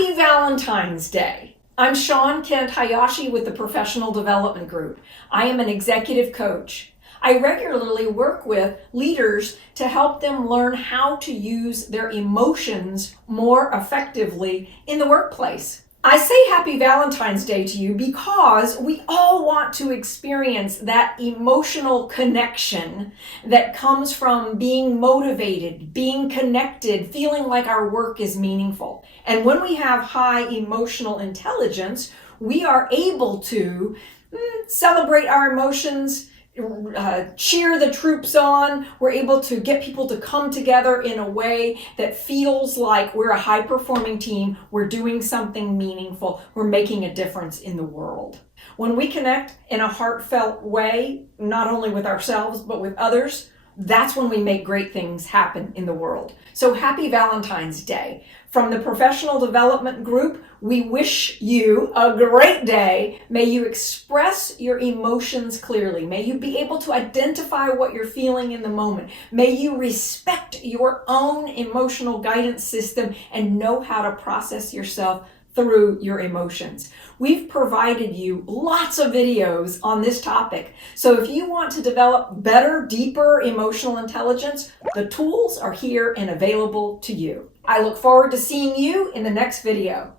Happy Valentine's Day. I'm Shawn Kent Hayashi with the Professional Development Group. I am an executive coach. I regularly work with leaders to help them learn how to use their emotions more effectively in the workplace. I say Happy Valentine's Day to you because we all want to experience that emotional connection that comes from being motivated, being connected, feeling like our work is meaningful. And when we have high emotional intelligence, we are able to celebrate our emotions, cheer the troops on. We're able to get people to come together in a way that feels like we're a high-performing team. We're doing something meaningful. We're making a difference in the world. When we connect in a heartfelt way, not only with ourselves, but with others, that's when we make great things happen in the world. So happy Valentine's Day. From the Professional Development Group, we wish you a great day. May you express your emotions clearly. May you be able to identify what you're feeling in the moment. May you respect your own emotional guidance system and know how to process yourself through your emotions. We've provided you lots of videos on this topic. So if you want to develop better, deeper emotional intelligence, the tools are here and available to you. I look forward to seeing you in the next video.